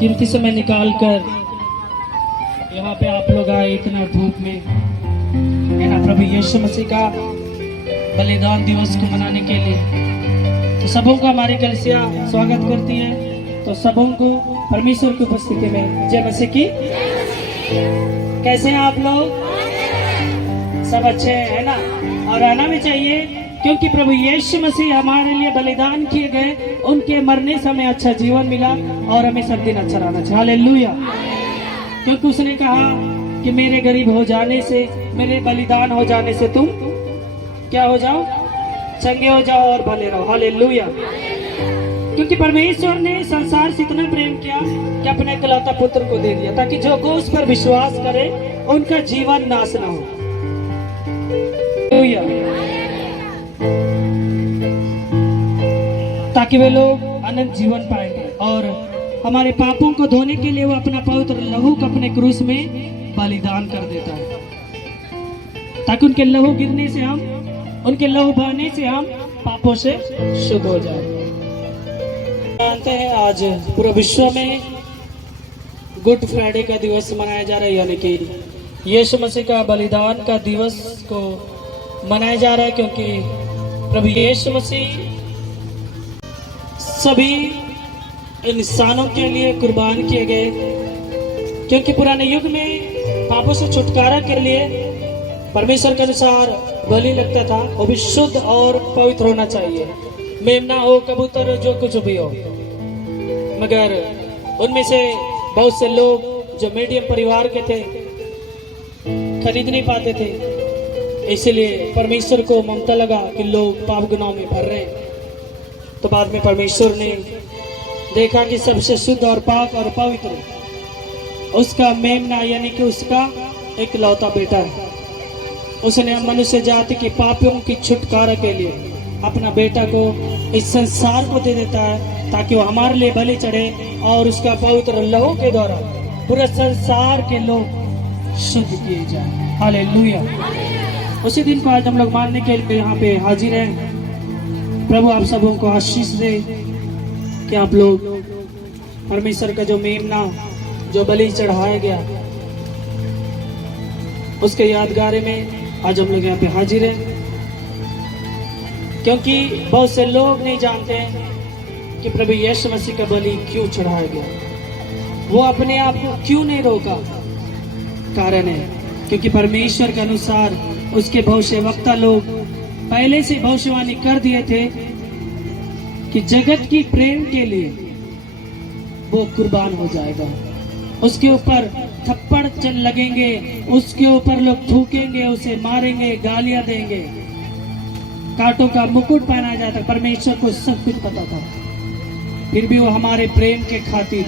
कीमती समय निकाल कर यहाँ पे आप लोग आए इतना धूप में, है ना, प्रभु यीशु मसीह का बलिदान दिवस को मनाने के लिए। तो सबों का हमारी कलीसिया स्वागत करती है। तो सबों को परमेश्वर की उपस्थिति में जय मसीह की। कैसे हैं आप लोग? सब अच्छे हैं, है ना? और आना भी चाहिए, क्योंकि प्रभु यीशु मसीह हमारे लिए बलिदान किए गए, उनके मरने से हमें अच्छा जीवन मिला और हमें सब दिन अच्छा रहना चाहिए। हालेलुया। क्योंकि उसने कहा कि मेरे गरीब हो जाने से, मेरे बलिदान हो जाने से तुम क्या हो जाओ? चंगे हो जाओ और भले रहो। हालेलुया। क्योंकि परमेश्वर ने संसार से इतना प्रेम किया कि अपने इकलौता पुत्र को दे दिया, ताकि जो को उस पर विश्वास करे उनका जीवन नाश न हो। ताकि वे लोग अनंत जीवन पाएंगे। और हमारे पापों को धोने के लिए वो अपना पवित्र लहू को अपने क्रूस में बलिदान कर देता है, ताकि उनके लहू गिरने से हम, उनके लहू बहने से हम पापों से शुद्ध हो जाए। जानते हैं आज पूरे विश्व में गुड फ्राइडे का दिवस मनाया जा रहा है, यानी कि यीशु मसीह का बलिदान का दिवस को मनाया जा रहा है, क्योंकि प्रभु यीशु मसीह सभी इंसानों के लिए कुर्बान किए गए। क्योंकि पुराने युग में पापों से छुटकारा के लिए परमेश्वर के अनुसार बलि लगता था, वो भी शुद्ध और पवित्र होना चाहिए। मेमना हो, कबूतर हो, जो कुछ भी हो। मगर उनमें से बहुत से लोग जो मीडियम परिवार के थे खरीद नहीं पाते थे, इसलिए परमेश्वर को ममता लगा कि लोग पाप गुनाह में भर रहे हैं। तो बाद में परमेश्वर ने देखा कि सबसे शुद्ध और पाक और पवित्र उसका मेमना, यानी कि उसका इकलौता बेटा है। उसने मनुष्य जाति के पापों की छुटकारा के लिए अपना बेटा को इस संसार को दे देता है, ताकि वो हमारे लिए बलि चढ़े और उसका पवित्र लहू के द्वारा पूरे संसार के लोग शुद्ध किए जाए। हालेलुया। उसी दिन को आज हम लोग मानने के लिए यहाँ पे हाजिर हैं। प्रभु आप सबों को आशीष दे कि आप लोग परमेश्वर का जो मेमना, जो बलि चढ़ाया गया, उसके यादगार में आज हम लोग यहाँ पे हाजिर हैं। क्योंकि बहुत से लोग नहीं जानते हैं कि प्रभु यीशु मसीह का बलि क्यों चढ़ाया गया, वो अपने आप को क्यों नहीं रोका। कारण है क्योंकि परमेश्वर के अनुसार उसके भविष्यवक्ता लोग पहले से भविष्यवाणी कर दिए थे कि जगत की प्रेम के लिए वो कुर्बान हो जाएगा। उसके ऊपर थप्पड़ चल लगेंगे, उसके ऊपर लोग थूकेंगे, उसे मारेंगे, गालियां देंगे, कांटों का मुकुट पहनाया जाता। परमेश्वर को सब कुछ पता था, फिर भी वो हमारे प्रेम के खातिर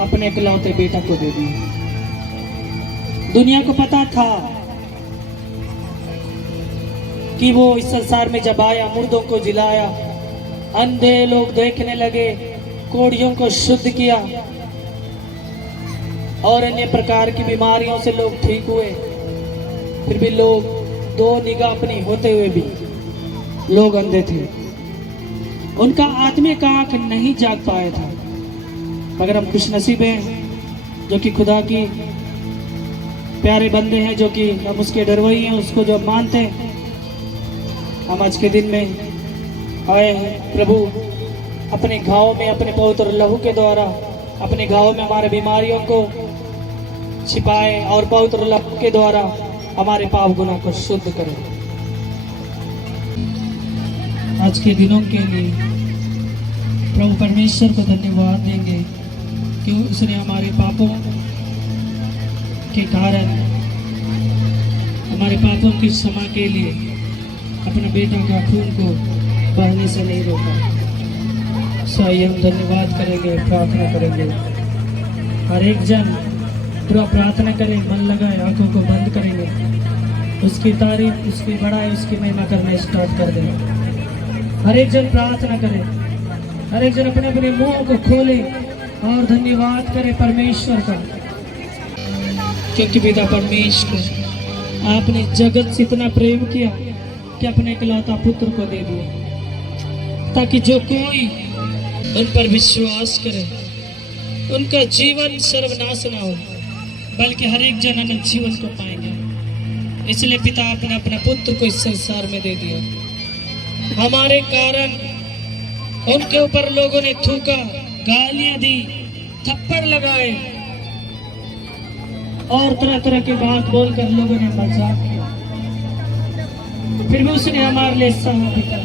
अपने इकलौते बेटा को दे दिए। दुनिया को पता था कि वो इस संसार में जब आया, मुर्दों को जिलाया, अंधे लोग देखने लगे, कोढ़ियों को शुद्ध किया और अन्य प्रकार की बीमारियों से लोग ठीक हुए। फिर भी लोग, दो निगाह अपनी होते हुए भी लोग अंधे थे। उनका आत्मिक आंख नहीं जाग पाया था। मगर हम खुशनसीब हैं जो कि खुदा की प्यारे बंदे हैं, जो कि हम उसके डरवई हैं, उसको जो मानते हैं। हम आज के दिन में आए हैं, प्रभु अपने घाव में, अपने पवित्र लहू के द्वारा अपने घाव में हमारे बीमारियों को छिपाए और पवित्र लहू के द्वारा हमारे पाप गुनाह को शुद्ध करें। आज के दिनों के लिए प्रभु परमेश्वर को धन्यवाद देंगे कि उसने हमारे पापों के कारण, हमारे पापों की क्षमा के लिए अपने बेटा का खून को बहने से नहीं रोका। सो आइए हम धन्यवाद करेंगे, प्रार्थना करेंगे। हर एक जन पूरा प्रार्थना करें, मन लगाए, आंखों को बंद करेंगे, उसकी तारीफ, उसकी बड़ाई, उसकी महिमा करना स्टार्ट कर देंगे। हर एक जन प्रार्थना करे, हर एक जन अपने अपने मुंह को खोले और धन्यवाद करे परमेश्वर का। क्योंकि पिता परमेश्वर, आपने जगत से इतना प्रेम किया कि अपने इकलौता पुत्र को दे दिया, ताकि जो कोई उन पर विश्वास करे उनका जीवन सर्वनाश ना हो, बल्कि हर एक जन अनंत जीवन को पाएंगे। इसलिए पिता आपने अपना पुत्र को इस संसार में दे दिया। हमारे कारण उनके ऊपर लोगों ने थूका, गालियां दी, थप्पड़ लगाए और तरह तरह की बात बोलकर लोगों ने मजाक किया। फिर भी उसने हमारे लिए सहा पिता,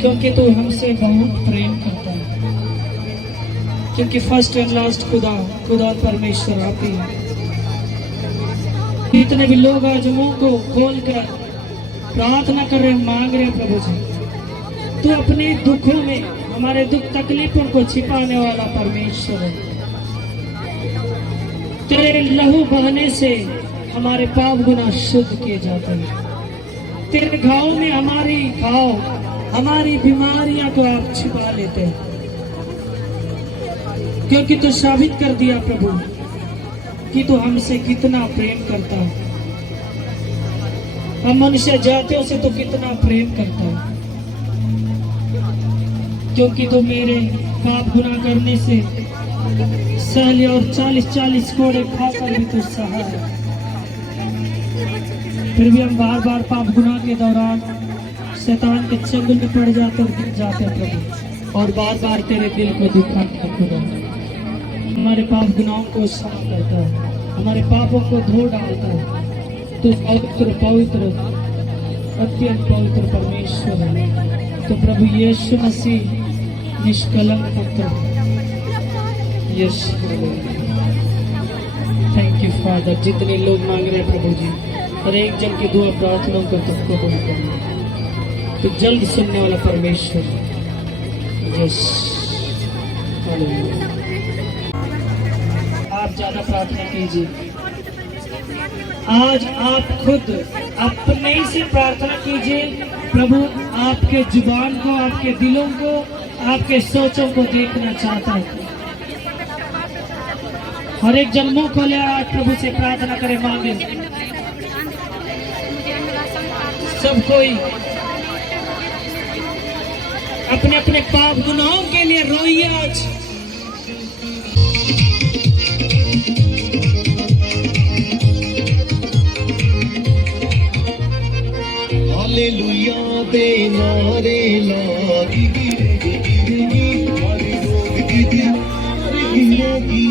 क्योंकि तू हमसे बहुत प्रेम करता है। क्योंकि फर्स्ट एंड लास्ट खुदा परमेश्वर आप ही है। इतने भी लोग आज मुंह को खोलकर प्रार्थना कर रहे, मांग रहे प्रभु जी, तू अपने दुखों में हमारे दुख तकलीफों को छिपाने वाला परमेश्वर है। तेरे लहू बहने से हमारे पाप गुनाह शुद्ध किए जाते हैं। तेरे घाव में हमारी बीमारियां को आप छिपा लेते हैं, क्योंकि तू साबित कर दिया प्रभु कि तू हमसे कितना प्रेम करता है। हम मनुष्य जातियों से तो कितना प्रेम करता है, क्योंकि तू मेरे पाप गुनाह करने से सहले और 40-40 कोड़े खाकर भी तू सहा है। फिर भी हम बार बार पाप गुनाह के दौरान शैतान के चंगुल में पड़ जाते प्रभु, और बार बार तेरे दिल को दुखाता खुदा। हमारे पाप गुनाहों को क्षमा करता है, हमारे पापों को धो डालता है। तू पवित्र अत्यंत पवित्र परमेश्वर है। तो प्रभु यीशु मसीह निष्कलंक पुत्र, यीशु, थैंक यू फादर। जितने लोग मांग रहे हैं प्रभु जी, हर एक जन की दुआ प्रार्थनाओं को तुमको कबूल करना, तो जल्द सुनने वाला परमेश्वर। Yes, hallelujah. आप ज्यादा प्रार्थना कीजिए। आज आप खुद अपने से प्रार्थना कीजिए। प्रभु आपके जुबान को, आपके दिलों को, आपके सोचों को देखना चाहता है। हर एक जन मुंह खोले, आज प्रभु से प्रार्थना करे, मांगे। सब कोई अपने अपने पाप गुनाहों के लिए रोइए आज। हालेलुया दे नारे लागी गिरेगी, हमारे लोग की दीवार गिरेगी।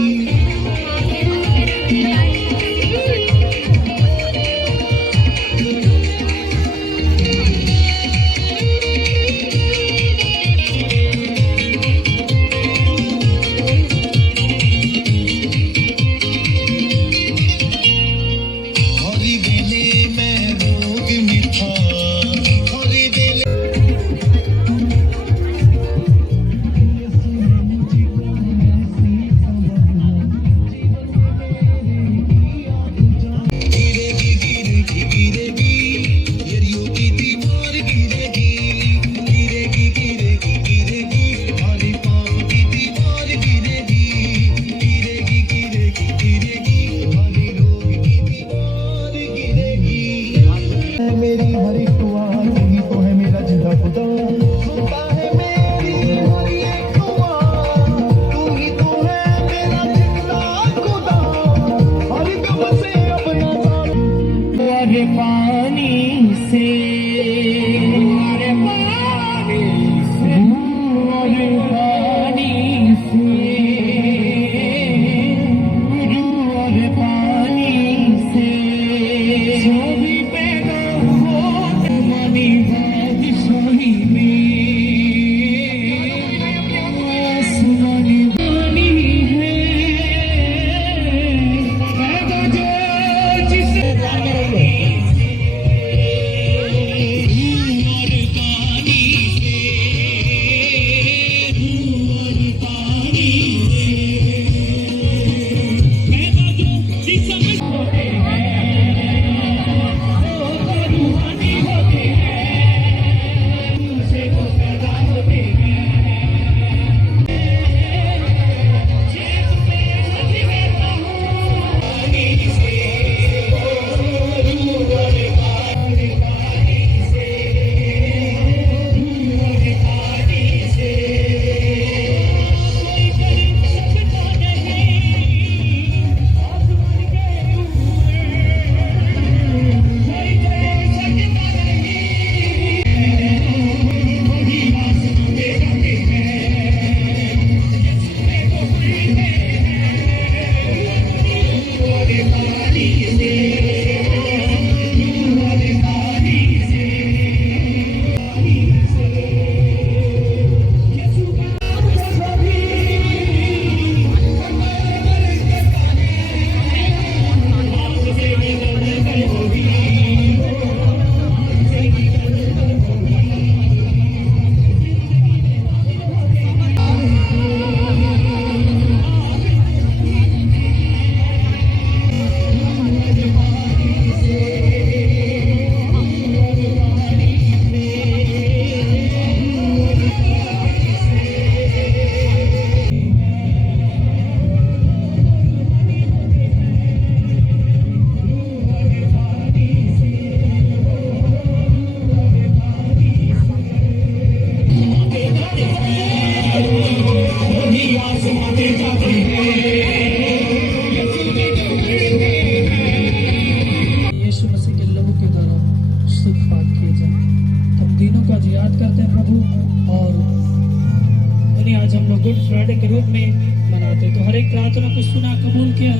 यानी आज हम लोग गुड फ्राइडे के रूप में मनाते हैं। तो हर एक प्रार्थना को सुना कबूल किया,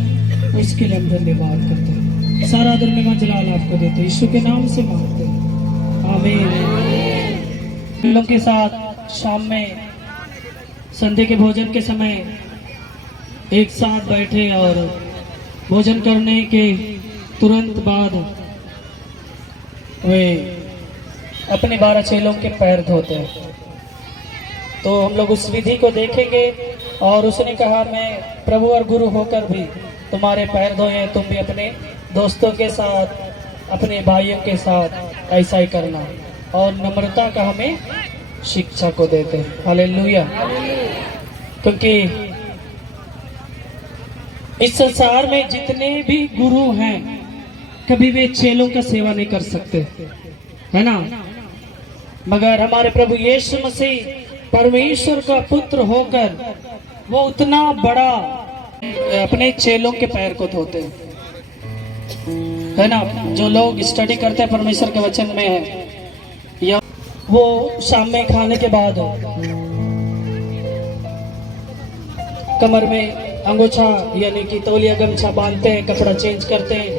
उसके लिए हम धन्यवाद करते हैं। सारा धन्यवाद जलाल आपको देते हैं, यीशु के नाम से मांगते हैं, आमीन। लोग के साथ शाम में संध्या के भोजन के समय एक साथ बैठे और भोजन करने के तुरंत बाद वे अपने 12 चेलों के पैर धोते हैं। तो हम लोग उस विधि को देखेंगे। और उसने कहा, मैं प्रभु और गुरु होकर भी तुम्हारे पैर धोए, तुम भी अपने दोस्तों के साथ, अपने भाइयों के साथ ऐसा ही करना। और नम्रता का हमें शिक्षा को देते हैं। हालेलुया। क्योंकि इस संसार में जितने भी गुरु हैं, कभी वे चेलों का सेवा नहीं कर सकते, है ना। मगर हमारे प्रभु यीशु मसीह परमेश्वर का पुत्र होकर वो उतना बड़ा अपने चेलों के पैर को धोते हैं, है ना। जो लोग स्टडी करते हैं परमेश्वर के वचन में है, या वो शाम में खाने के बाद कमर में अंगोछा यानी कि तौलिया गमछा बांधते हैं, कपड़ा चेंज करते हैं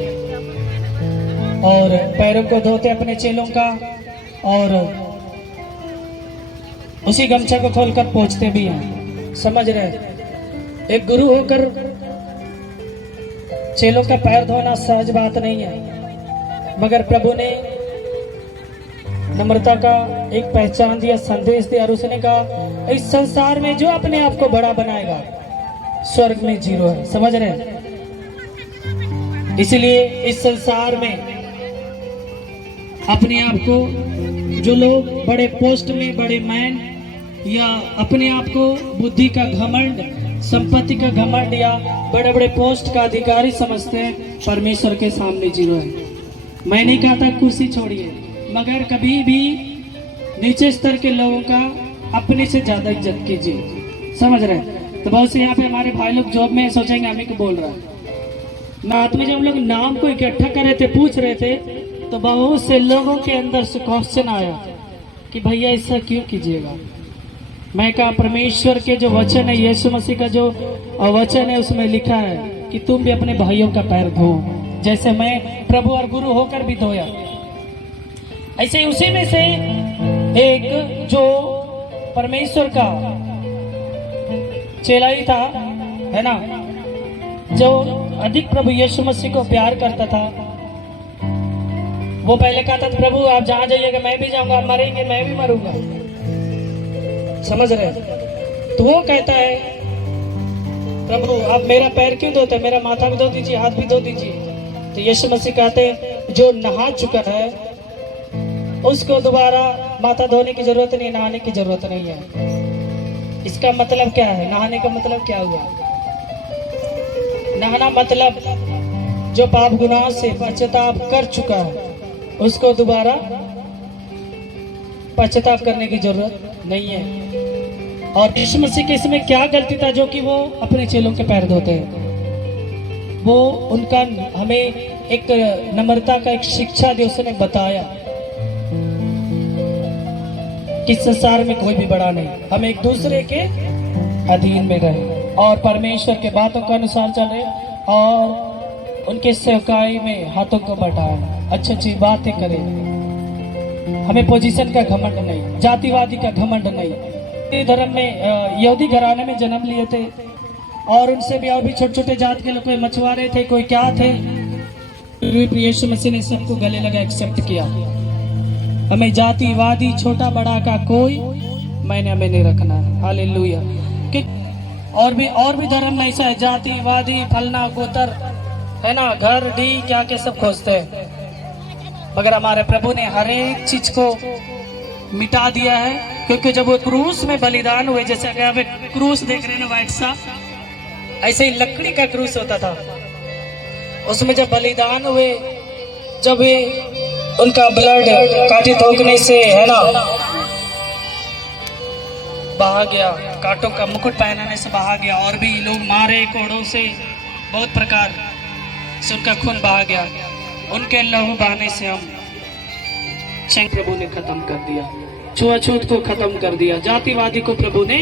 और पैरों को धोते हैं अपने चेलों का, और उसी गमछा को खोलकर पोंछते भी हैं। समझ रहे, एक गुरु होकर चेलों का पैर धोना सहज बात नहीं है, मगर प्रभु ने नम्रता का एक पहचान दिया, संदेश दिया। और उसने कहा, इस संसार में जो अपने आप को बड़ा बनाएगा स्वर्ग में जीरो है। समझ रहे, इसलिए इस संसार में अपने आप को जो लोग बड़े पोस्ट में, बड़े मैन, या अपने आप को बुद्धि का घमंड, संपत्ति का घमंड, या बड़े बड़े पोस्ट का अधिकारी समझते हैं, परमेश्वर के सामने जीरो है। मैं नहीं कहता कुर्सी छोड़िए, मगर कभी भी नीचे स्तर के लोगों का अपने से ज्यादा इज्जत कीजिए। समझ रहे। तो बहुत से यहाँ पे हमारे भाई लोग जॉब में सोचेंगे हमें को बोल रहा है। रात में जब हम लोग नाम को इकट्ठा कर रहे थे, पूछ रहे थे, तो बहुत से लोगों के अंदर से क्वेश्चन आया कि भैया ऐसा क्यों कीजिएगा। मैं कहा, परमेश्वर के जो वचन है, यीशु मसीह का जो वचन है, उसमें लिखा है कि तुम भी अपने भाइयों का पैर धो, जैसे मैं प्रभु और गुरु होकर भी धोया। ऐसे ही उसी में से एक जो परमेश्वर का चेला ही था, है ना, जो अधिक प्रभु यीशु मसीह को प्यार करता था, वो पहले कहता था, प्रभु आप जहां जाइएगा मैं भी जाऊंगा, आप मरेंगे मैं भी मरूंगा। समझ रहे। तो वो कहता है, प्रभु आप मेरा पैर क्यों धोते, मेरा माथा भी धो दीजिए, हाथ भी धो दीजिए। तो यीशु मसीह कहते हैं, जो नहा चुका है उसको दोबारा माथा धोने की जरूरत नहीं, नहाने की जरूरत नहीं है। इसका मतलब क्या है, नहाने का मतलब क्या हुआ। नहाना मतलब जो पाप गुनाह से पश्चाताप कर चुका है उसको दोबारा पश्चाताप करने की जरूरत नहीं है। और यीशु मसीह के इसमें क्या गलती था जो कि वो अपने चेलों के पैर धोते हैं। वो उनका हमें एक नम्रता का एक शिक्षा दी, उसने बताया कि संसार में कोई भी बड़ा नहीं, हम एक दूसरे के अधीन में रहे और परमेश्वर के बातों के अनुसार चले और उनके सेवकाई में हाथों को बढ़ाए, अच्छी अच्छी बातें करें। हमें पोजीशन का घमंड नहीं, जातिवादी का घमंड नहीं। धर्म में यहूदी घराने में जन्म लिए थे और उनसे भी और भी छोटे छोटे जात के लोग, कोई मछुआरे थे, कोई क्या थे। यीशु मसीह ने सबको गले लगा, एक्सेप्ट किया। हमें जातिवादी छोटा बड़ा का कोई मैंने हमें नहीं रखना। हालेलुया। और भी धर्म ऐसा है, जातिवादी फलना गोतर, है ना, घर डी क्या के सब खोजते हैं। मगर हमारे प्रभु ने हर एक चीज को मिटा दिया है, क्योंकि जब वो क्रूस में बलिदान हुए, जैसे अगर क्रूस देख रहे हैं ना व्हाइट सा, ऐसे ही लकड़ी का क्रूस होता था, उसमें जब बलिदान हुए, जब उनका ब्लड कांटे ठोकने से, है ना, बहा गया, कांटों का मुकुट पहनाने से बहा गया, और भी लोग मारे कोड़ों से, बहुत प्रकार से उनका खून बहा गया। उनके लहू बहाने से हम प्रभु ने खत्म कर दिया, छुआछूत को खत्म कर दिया, जातिवादी को प्रभु ने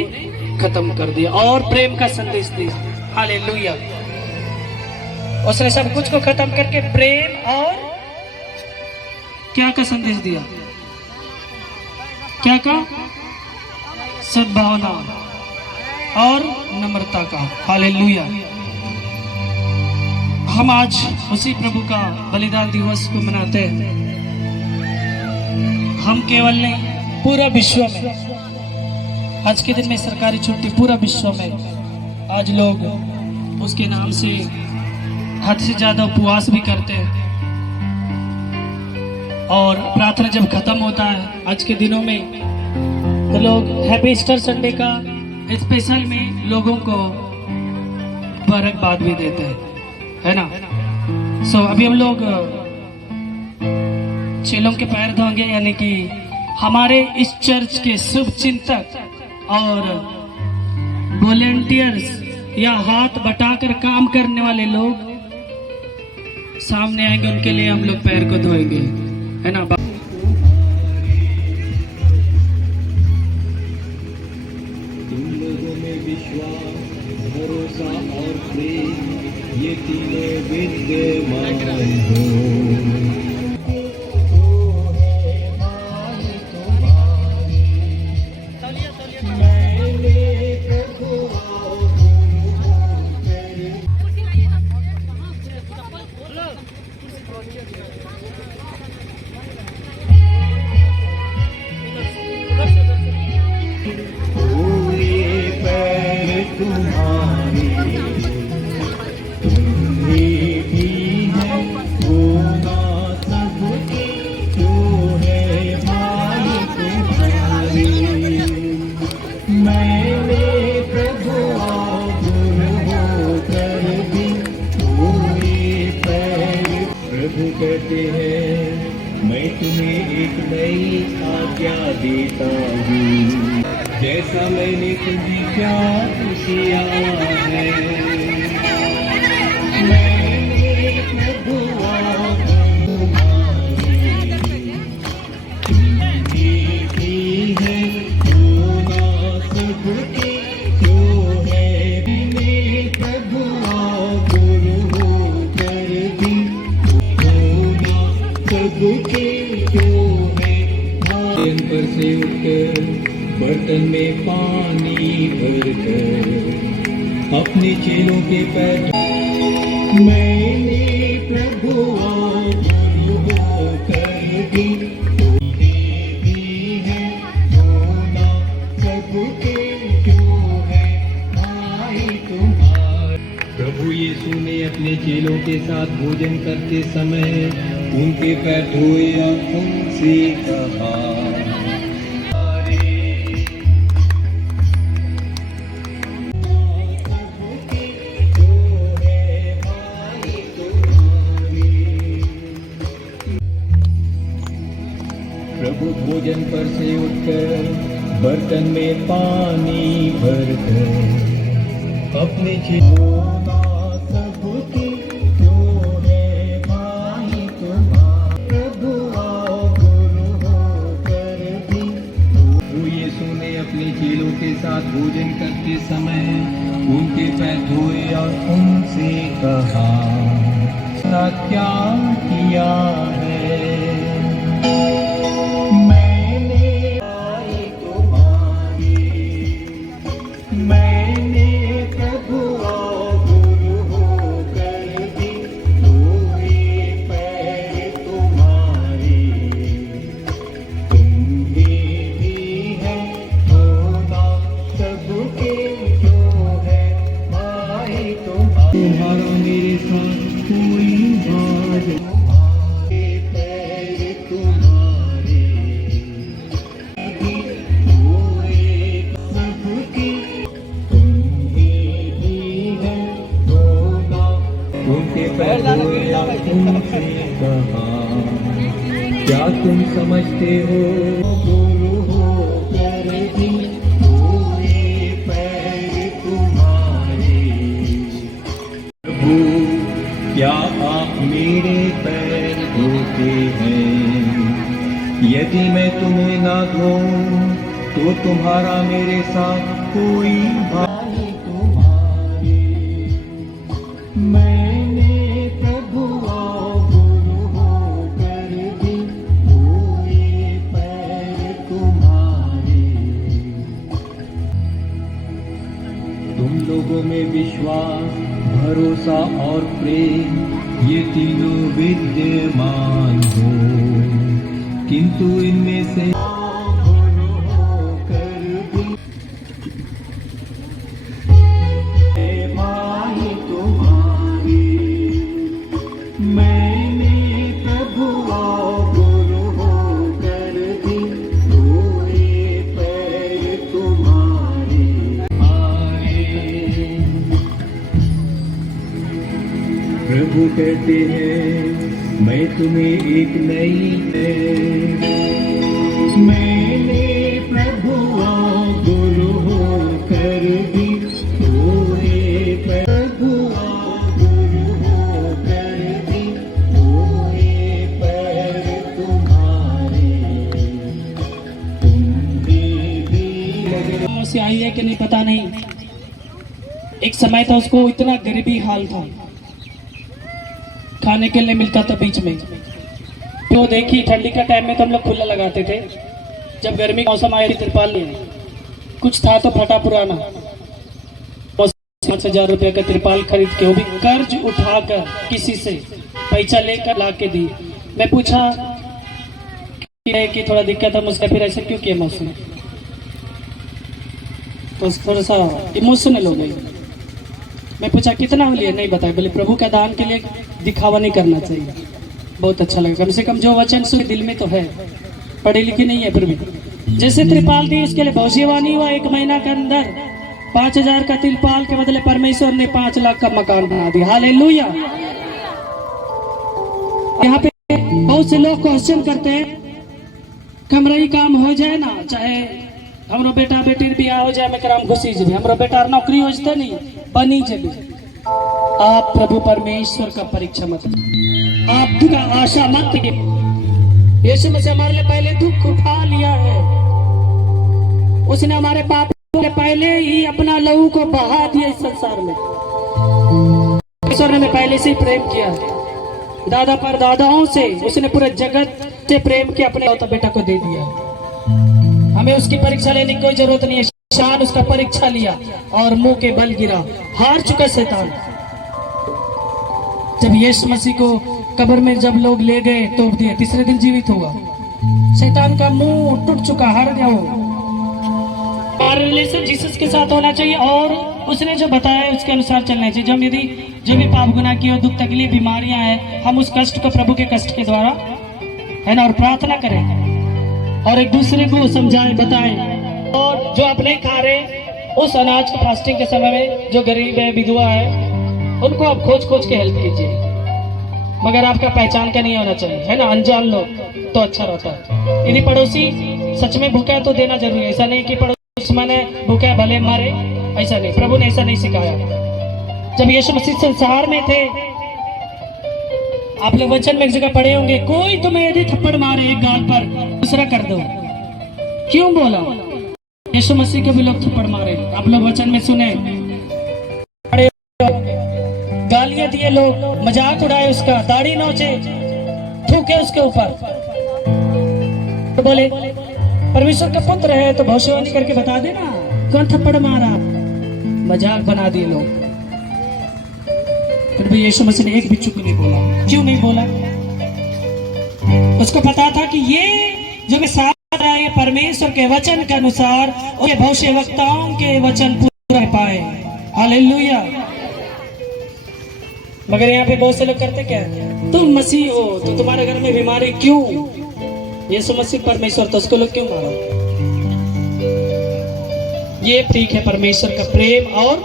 खत्म कर दिया और प्रेम का संदेश दिया। हालेलुया। उसने सब कुछ को खत्म करके प्रेम और क्या का संदेश दिया? क्या का? सद्भावना और नम्रता का। हालेलुया। हम आज उसी प्रभु का बलिदान दिवस को मनाते हैं। हम केवल नहीं, पूरा विश्व में आज के दिन में सरकारी छुट्टी, पूरा विश्व में आज लोग उसके नाम से हद से ज्यादा उपवास भी करते हैं। और प्रार्थना जब खत्म होता है आज के दिनों में, तो लोग हैप्पी ईस्टर संडे का स्पेशल में लोगों को मुबारकबाद भी देते हैं, है ना। सो अभी हम लोग चेलों के पैर धोंगे, यानी कि हमारे इस चर्च के शुभ चिंतक और वॉलेंटियर्स या हाथ बटाकर काम करने वाले लोग सामने आएंगे, उनके लिए हम लोग पैर को धोएंगे, है ना। तुम लोगों में विश्वास, भरोसा और प्रेम, ये तीनों विद्यमान हो। प्रभु कहते हैं, मैं तुम्हें एक नई आज्ञा देता हूँ, जैसा मैंने तुम्हें प्यार किया है। मैंने प्रभु पर से उठकर बर्तन में पानी भरकर अपने चेलों के पैर, मैंने प्रभु कर दी है होना सबके क्यों है भाई तुम्हारा। प्रभु यीशु ने अपने चेलों के साथ भोजन करते समय उनके पैर धोए और उनसे कहा, प्रभु भोजन पर से उठकर बर्तन में पानी भरकर अपने चेलों सबके क्यों है भाई तुम्हारा। प्रभु आओ गुरु होकर भी। प्रभु यीशु ने अपने चेलों के साथ भोजन करते समय उनके पैर धोए और उनसे कहा, ना क्या किया है तुम्हारा मेरे साथ कोई बात, पैर तुम्हारे सबके तुम्हें भी है होगा। उनके पैर धोया तुमसे कहा, क्या तुम समझते हो गुरु होकर भी क्या आप मेरे पैर धोते हैं? यदि मैं तुम्हें ना धोऊं तो तो तुम्हारा मेरे साथ कोई भाई तुम्हारे। मैंने प्रभु और गुरु होकर भी धोए पैर तुम्हारे। तुम लोगों में विश्वास, भरोसा और प्रेम ये तीनों विद्यमान हो, किंतु इनमें से भाई तुम्हारे। मैंने प्रभु और गुरु होकर भी धोए पैर तुम्हारे। प्रभु कहते हैं मैं तुम्हें एक नई मैंने प्रभु और गुरु होकर भी धोए प्रभु और गुरु होकर भी धोए पैर तुम्हारे। तुमने भी से आई है कि नहीं पता नहीं। एक समय था उसको इतना गरीबी हाल था, खाने के लिए मिलता था बीच में। तो देखी ठंडी का टाइम में तो हम लोग खुला लगाते थे, जब गर्मी का मौसम आया तिरपाल लिए कुछ था तो फटा पुराना 5,000 रुपये का तिरपाल खरीद के, वो भी कर्ज उठाकर किसी से पैसा लेकर ला के दी। मैं पूछा कि थोड़ा दिक्कत है मुझसे, फिर ऐसा क्यों किया मौसम, तो थोड़ा सा इमोशनल हो गई। मैं पूछा कितना हो लिया, नहीं बताया। बोले प्रभु का दान के लिए दिखावा नहीं करना चाहिए। बहुत अच्छा लगा, कम से कम जो वचन सुन दिल में तो है, पढ़ी लिखी नहीं है फिर भी। जैसे त्रिपाल दी उसके लिए भविष्यवाणी हुआ, 1 महीना के अंदर 5,000 का त्रिपाल के बदले परमेश्वर ने 5 लाख का मकान बना दिया। हालेलुया। यहाँ पे बहुत से लोग क्वेश्चन करते हैं कमरई काम हो जाए ना, चाहे हमरो बेटा बेटी बियाह हो जाए, मैं कराम खुशी जब हमरो बेटा नौकरी हो जाते नहीं बनी जब। आप प्रभु परमेश्वर का परीक्षा मत, आप दुख का आशा मत कीजिए। यीशु मसीह हमारे लिए पहले दुख उठा लिया है, उसने हमारे पाप के पहले ही अपना लहू को बहा दिया इस संसार में। ईश्वर ने पहले से ही प्रेम किया, दादा पर दादाओं से उसने पूरे जगत से प्रेम किया, अपने बेटा को दे दिया। हमें उसकी परीक्षा लेने की कोई जरूरत नहीं है। शान उसका परीक्षा लिया और मुंह के बल गिरा, हार चुका शैतान। जब यीशु मसीह को कब्र में जब लोग ले गए तोड़ दिए, तीसरे दिन जीवित हुआ। शैतान का मुंह टूट चुका, हार गया वो। हमारा रिलेशन जीसस के साथ होना चाहिए और उसने जो बताया उसके अनुसार चलना चाहिए। जब यदि जो भी पाप गुनाह की हो, दुख तकलीफ बीमारियां हैं, हम उस कष्ट को प्रभु के कष्ट के द्वारा है ना और प्रार्थना करें और एक दूसरे को समझाएं बताएं। और जो आप नहीं खा रहे उस अनाज को फास्टिंग के समय में जो गरीब है विधवा है उनको आप खोज खोज के हेल्प कीजिए, मगर आपका पहचान का नहीं होना चाहिए, है ना। अनजान लोग तो अच्छा रहता है। यदि पड़ोसी सच में भूखा है तो देना जरूरी है। ऐसा नहीं कि पड़ोसी माने भूखा है भले मारे, ऐसा नहीं, प्रभु ने ऐसा नहीं सिखाया। जब यीशु मसीह संसार में थे, आप लोग वचन में एक जगह पढ़े होंगे, कोई तुम्हें यदि थप्पड़ मारे एक गाल पर दूसरा कर दो। क्यों बोला? यीशु मसीह को भी लोग थप्पड़ मारे, आप लोग वचन में सुने। गालियां दिए लोग, मजाक उड़ाए उसका, दाढ़ी नोचे, थूके उसके ऊपर। तो बोले परमेश्वर का पुत्र है तो भविष्यवाणी करके बता देना कौन थप्पड़ मारा। मजाक बना दिए लोग। फिर भी यीशु मसीह ने एक भी चुप नहीं बोला। क्यों नहीं बोला? उसको पता था कि ये जो मैं साथ रहा है परमेश्वर के वचन के अनुसार और भविष्यवक्ताओं के वचन पूरे पाए। हालेलुया। मगर यहाँ पे बहुत से लोग करते क्या, तुम मसीह हो तो तुम्हारे घर में बीमारी क्यों? यीशु मसीह परमेश्वर तो उसको लोग क्यों मारा? ये ठीक है परमेश्वर का प्रेम और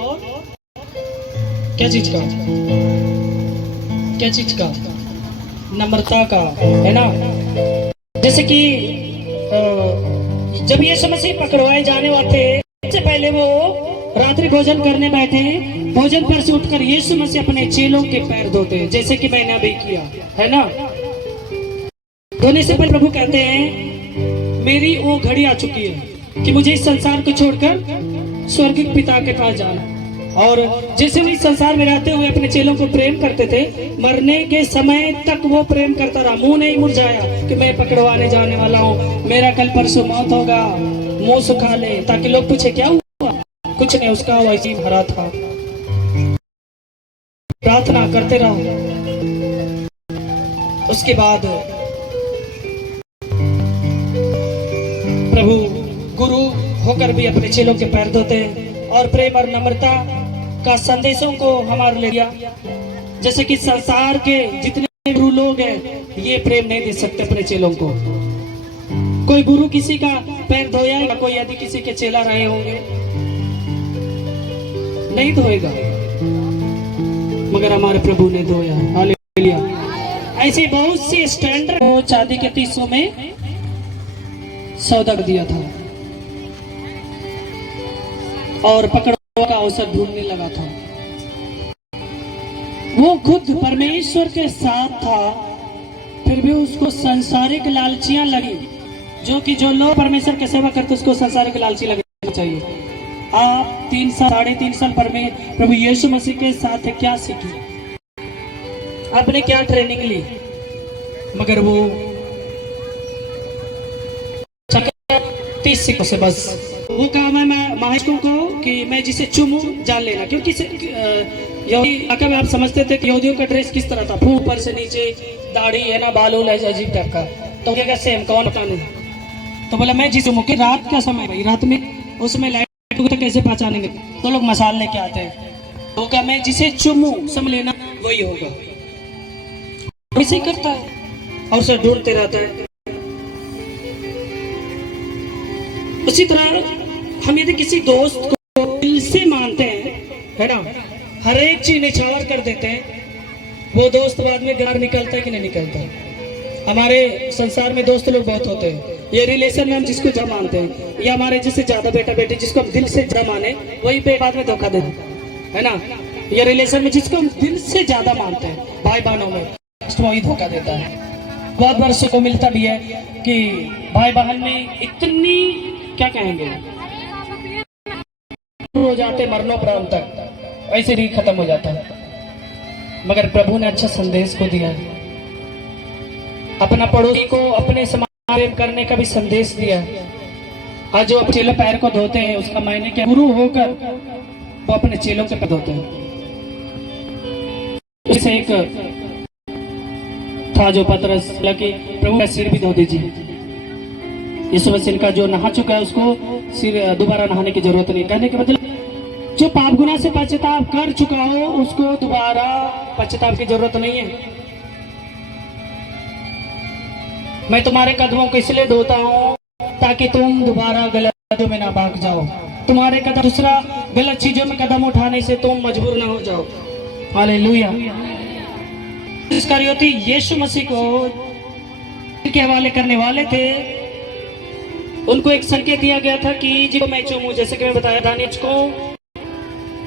क्या चीज का, क्या चीज का? नम्रता का, है ना। जैसे कि जब यीशु मसीह पकड़वाए जाने वाले थे, सबसे पहले वो रात्रि भोजन करने बैठे, भोजन पर से उठकर यीशु मसीह अपने चेलों के पैर धोते, जैसे कि मैंने अभी किया, है ना। धोने से पहले प्रभु कहते हैं मेरी वो घड़ी आ चुकी है कि मुझे इस संसार को छोड़कर स्वर्गीय पिता के पास जाना। और जैसे वो इस संसार में रहते हुए अपने चेलों को प्रेम करते थे, मरने के समय तक वो प्रेम करता रहा, मुंह नहीं मुरझाया कि मैं पकड़वाने जाने वाला हूँ, मेरा कल परसों मौत होगा, मुंह सुखा ले, ताकि लोग पूछे क्या हुआ। कुछ नहीं, उसका वैसे ही भरा था। प्रार्थना करते रहो। उसके बाद प्रभु गुरु होकर भी अपने चेलों के पैर धोते हैं और प्रेम और नम्रता का संदेशों को हमारे ले दिया। जैसे कि संसार के जितने गुरु लोग हैं, ये प्रेम नहीं दे सकते अपने चेलों को। कोई गुरु किसी का पैर धोया या कोई यदि किसी के चेला रहे होंगे, नहीं धोएगा, मगर हमारे प्रभु ने धोया। हालेलुया। ऐसे बहुत से स्टैंडर्ड वो चांदी के 300 में सौदा दिया था और पकड़ने का अवसर ढूंढने लगा था। वो खुद परमेश्वर के साथ था, फिर भी उसको सांसारिक लालचियां लगी, जो कि जो लोग परमेश्वर की सेवा करते उसको सांसारिक लालची लगनी चाहिए। आप 3 साल 3.5 साल प्रभु यीशु मसीह के साथ क्या सीखी, आपने क्या ट्रेनिंग ली, मगर वो 30 सिक्कों से बस वो कहा मैं महाशकों को कि मैं जिसे चूमूं जान लेना, क्योंकि यहूदी में आप समझते थे कि यहूदियों का ड्रेस किस तरह था, फू ऊपर से नीचे, दाढ़ी है ना, बालों अजीब टाइप का, तो क्या सेम कौन पता नहीं। तो बोला मैं जिसे चूमूं, रात का समय भाई, रात में उसमें लाइट तो कैसे पहचानेंगे, तो लोग मसाल लेके आते हैं, तो क्या मैं जिसे चूमूं समझ लेना वही होगा। ऐसे ही करता है और उसे ढूंढते रहता है। उसी तरह हम यदि किसी दोस्त को दिल से मानते हैं, है ना, हर एक चीज निछावर कर देते हैं, वो दोस्त बाद में घर निकलता है कि नहीं निकलता। हमारे संसार में दोस्त लोग बहुत होते हैं। ये रिलेशन में हम जिसको ज्यादा मानते हैं, या हमारे जिससे ज्यादा बेटा बेटी जिसको हम दिल से ज्यादा माने, वही पे बाद में धोखा देते हैं, है ना। ये रिलेशन में जिसको हम दिल से ज्यादा मानते हैं, भाई बहनों में, वही धोखा देता है। बहुत बार को मिलता भी है कि भाई बहन में इतनी क्या कहेंगे हो जाते मरणोपरांत तक, ऐसे ही खत्म हो जाता है। मगर प्रभु ने अच्छा संदेश को दिया, अपना पड़ोसी को अपने समान प्रेम करने का भी संदेश दिया। आज जो चेलों पैर को धोते हैं, उसका मायने क्या, गुरु होकर वो अपने चेलों के पैर धोते हैं। जैसे एक था जो पतरस लगे, प्रभु का सिर भी धो दीजिए। यीशु मसीह का जो नहा चुका है उसको सिर दोबारा नहाने की जरूरत नहीं। कहने के मतलब जो पाप गुनाह से पश्चाताप कर चुका हो उसको दोबारा पश्चाताप की जरूरत नहीं है। मैं तुम्हारे कदमों को इसलिए धोता हूँ ताकि तुम दोबारा गलत चीजों में ना भाग जाओ, तुम्हारे कदम दूसरा गलत चीजों में कदम उठाने से तुम मजबूर ना हो जाओ। हालेलुया। इस्करियोती यीशु मसीह को के हवाले करने वाले थे, उनको एक संकेत दिया गया था कि जिसको मैं चूमूं, जैसे कि मैं बताया दानिश को,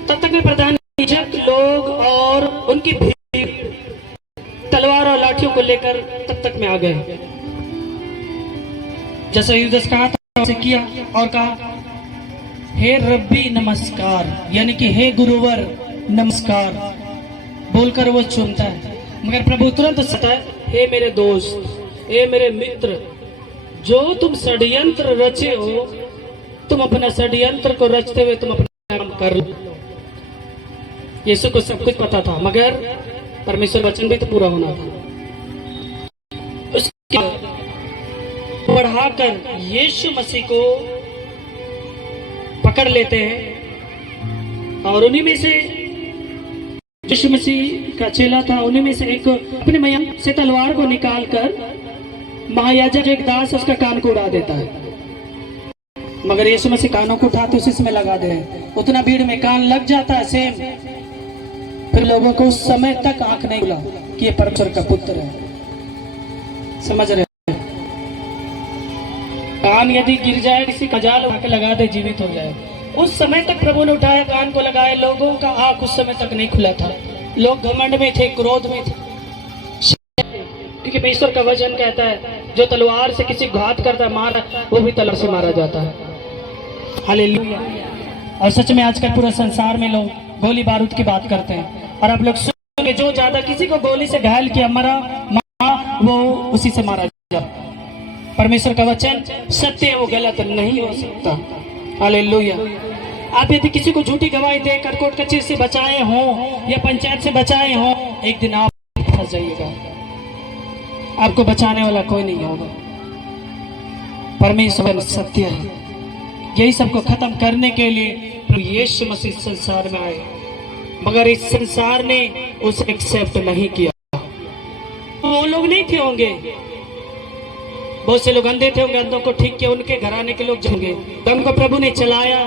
तब तक में प्रधान याजक लोग और उनकी भीड़ तलवार और लाठियों को लेकर तब तक में आ गए। जैसे युद्धस कहा था उसे किया और कहा हे रब्बी नमस्कार, यानी कि हे गुरुवर नमस्कार बोलकर वो चूमता है। मगर प्रभु तुरंत कहता है हे मेरे दोस्त, हे मेरे मित्र, जो तुम षड्यंत्र रचे हो, तुम अपना षड्यंत्र को रचते हुए तुम अपना काम कर लो। यीशु को सब कुछ पता था, मगर परमेश्वर वचन भी तो पूरा होना था। उसके बढ़ाकर यीशु मसीह को पकड़ लेते हैं और उन्हीं में से यीशु मसीह का चेला था, उन्हीं में से एक अपने मैया से तलवार को निकालकर महायाजक एक दास उसका कान को उड़ा देता है। मगर यीशु मसीह कानों को उठाते उसी समय लगा दे, उतना भीड़ में कान लग जाता है सेम। फिर लोगों को उस समय तक आंख नहीं खुला कि ये परमेश्वर का पुत्र है। समझ रहे? कान यदि गिर जाए, किसी का जाल उठा के लगा दे, जीवित हो जाए। उस समय तक प्रभु ने उठाया, कान को लगाया। लोगों का आंख उस समय तक नहीं खुला था। लोग घमंड में थे, क्रोध में थे, क्योंकि परमेश्वर का वचन कहता है जो तलवार से किसी घात करता है मारा, वो भी तलवार से मारा जाता है। हालेलुया। और सच में आजकल पूरे संसार में लोग गोली बारूद की बात करते हैं, और आप लोग सुनोगे जो ज्यादा किसी को गोली से घायल किया मरा वो उसी से मारा जाए। परमेश्वर का वचन सत्य है, वो गलत नहीं हो सकता। हालेलुया। आप यदि किसी को झूठी गवाही देकर कोर्ट कचहरी से बचाए हों या पंचायत से बचाए हों, एक दिन आप फंस जाइएगा। आपको बचाने वाला कोई नहीं होगा। परमेश्वर सत्य है। यही सबको खत्म करने के लिए प्रभु यीशु मसीह संसार में आए, मगर इस संसार ने उसे एक्सेप्ट नहीं किया। वो लोग नहीं थे होंगे, बहुत से लोग अंधे थे होंगे, अंधों को ठीक किया, उनके घराने के लोग होंगे। दम को प्रभु ने चलाया,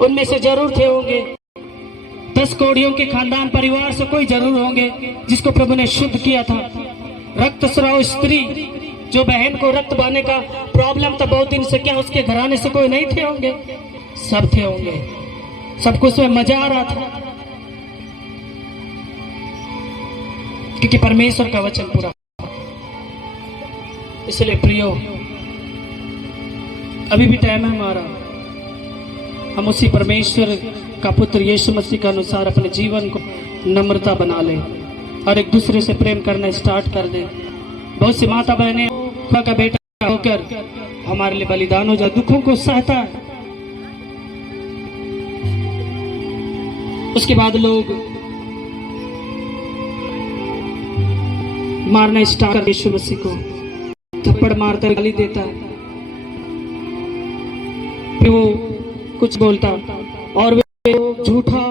उनमें से जरूर थे होंगे 10 कौड़ियों के खानदान परिवार से कोई जरूर होंगे जिसको प्रभु ने शुद्ध किया था। रक्त स्राव स्त्री जो बहन को रक्त बहाने का प्रॉब्लम था बहुत दिन से, क्या उसके घराने से कोई नहीं थे होंगे? सब थे होंगे। सबको उसमें मजा आ रहा था, क्योंकि परमेश्वर का वचन पूरा। इसलिए प्रियो, अभी भी टाइम है हमारा, हम उसी परमेश्वर का पुत्र यीशु मसीह के अनुसार अपने जीवन को नम्रता बना लें और एक दूसरे से प्रेम करना स्टार्ट कर दें। बहुत सी माता बहनें का बेटा होकर हमारे लिए बलिदान हो जाए, दुखों को सहता है। उसके बाद लोग मारना स्टार्ट कर यीशु मसीह को, थप्पड़ मारकर गाली देता है, फिर वो कुछ बोलता और वे झूठा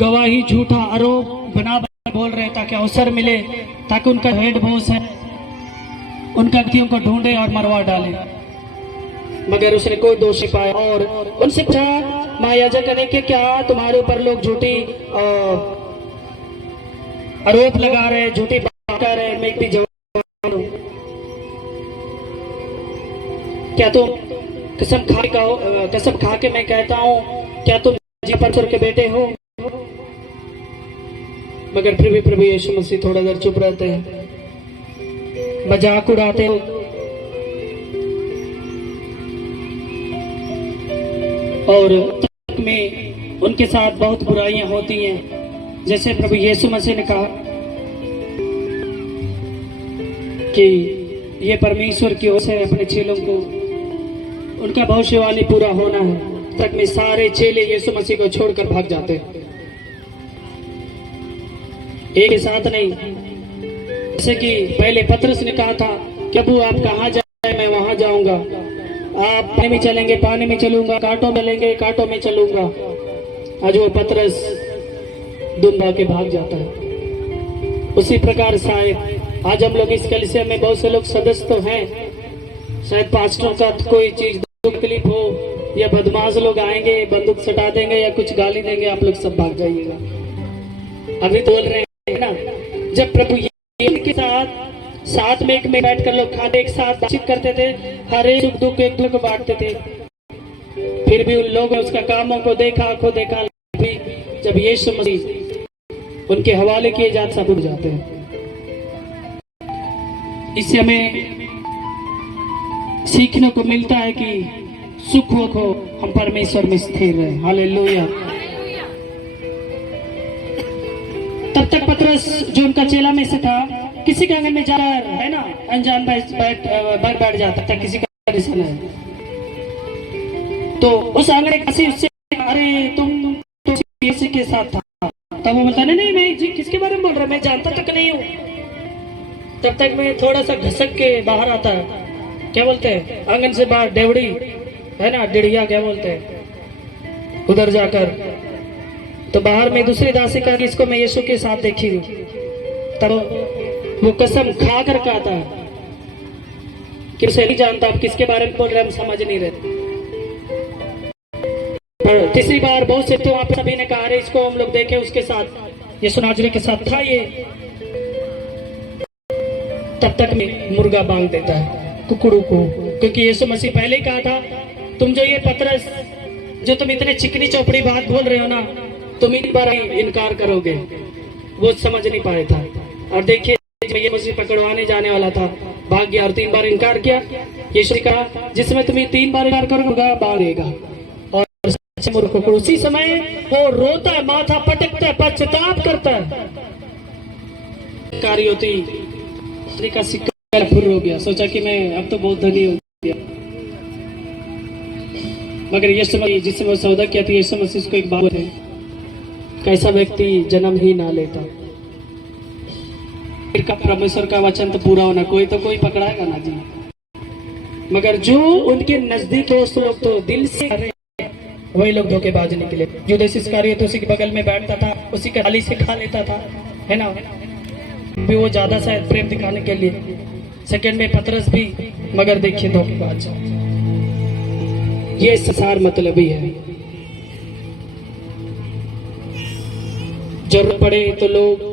गवाही, झूठा आरोप बना बोल रहे ताकि अवसर मिले, ताकि उनका हेड बॉस है उनका व्यक्तियों को ढूंढे और मरवा डाले। मगर उसने कोई दोषी पाया और उनसे पूछा, महायाजक ने कि क्या तुम्हारे ऊपर लोग झूठी आरोप लगा रहे, झूठी बात कर रहे? मैं भी जवाब दूं, क्या तुम कसम खा के मैं कहता हूँ, क्या तुम जी परमेश्वर के बेटे हो? मगर फिर भी प्रभु यीशु मसीह थोड़ा देर चुप रहते हैं, मजाक उड़ाते हो। और तक में उनके साथ बहुत बुराइयां होती हैं। जैसे प्रभु यीशु मसीह ने कहा कि ये परमेश्वर की ओर से अपने चेलों को उनका भविष्यवाणी पूरा होना है। तक में सारे चेले यीशु मसीह को छोड़कर भाग जाते हैं, एक साथ नहीं। जैसे कि पहले पतरस ने कहा था, प्रभु आप कहाँ जाए मैं वहां जाऊंगा, आप पानी में चलेंगे पानी में चलूंगा, कांटों में लेंगे कांटों में चलूंगा। आज वो पतरस दुम के भाग जाता है। उसी प्रकार शायद आज हम लोग इस कलीसिया में बहुत से लोग सदस्य तो हैं, शायद पास्टरों का कोई चीज तकलीफ हो या बदमाश लोग आएंगे बंदूक सटा देंगे या कुछ गाली देंगे, आप लोग सब भाग जाइएगा। अभी बोल रहे हैं ना, जब प्रभु के साथ में एक में बैठ कर लोग खाते, एक साथ बातचीत करते थे, हर एक सुख दुख एक लोग बांटते थे, फिर भी उन लोगों ने उसका कामों को देखा भी जब यीशु मसीह उनके हवाले किए जाते सब उड़ जाते हैं। इससे हमें सीखने को मिलता है कि सुख हो हम परमेश्वर में स्थिर रहे। हालेलुया। तब तक पतरस जो उनका चेला में से था, किसी के आंगन में जा रहा है ना, अनजान बैठ जाता था, किसी का रिश्ता है तो उस आंगन में उससे, अरे तुम तो किसी के साथ था। तब वो बोलता नहीं मैं जी किसके बारे में बोल रहा, मैं जानता तक नहीं हूँ। तब तक मैं थोड़ा सा घसक के बाहर आता है, क्या बोलते हैं आंगन से बाहर, डेवड़ी है ना, डिड़िया क्या बोलते हैं, उधर जाकर तो बाहर में दूसरी दासी का इसको मैं यीशु के साथ देखी हूँ। तब वो कसम खा कर कहता है कि उसे नहीं जानता, आप किसके बारे में बोल रहे, हम समझ नहीं रहे। तीसरी बार बहुत से तो आप सभी ने कहा अरे इसको हम लोग देखे उसके साथ, यीशु नाज़री के साथ था ये। तब तक में मुर्गा बांध देता है कुकड़ू को, क्योंकि यीशु मसीह पहले ही कहा था, तुम जो ये पतरस जो तुम इतने चिकनी चौपड़ी बात बोल रहे हो ना, तुम एक बार इनकार करोगे। वो समझ नहीं पाया था। और देखिए ये मसीह पकड़वाने जाने वाला था, भाग गया और 3 बार इनकार किया। यीशु ने कहा जिसमें तुम्हें 3 बार इनकार करोगे भागेगा। और सच्चे मूर्ख को उसी समय वो रोता है, माथा पटकता है, पश्चाताप करता है। कार्य होती का सिक्का फुर हो गया, सोचा कि मैं अब तो बहुत धनी हो गया। मगर यीशु मसीह जिससे वो सौदा किया था, यीशु मसीह उसको एक बात है, कैसा व्यक्ति जन्म ही ना लेता। फिर का परमेश्वर का वचन तो पूरा होना, कोई तो कोई पकड़ाएगा ना जी। मगर जो उनके नजदीक दोस्त लोग तो दिल से वही लोग धोखेबाज निकले। यूदास इस्करियोती उसी के बगल में बैठता था, उसी का थाली से खा लेता था, है ना। भी वो ज्यादा शायद प्रेम दिखाने के लिए। सेकंड में पतरस भी, मगर देखिए धोखेबाज। ये संसार मतलबी है। जरूरत पड़े तो लोग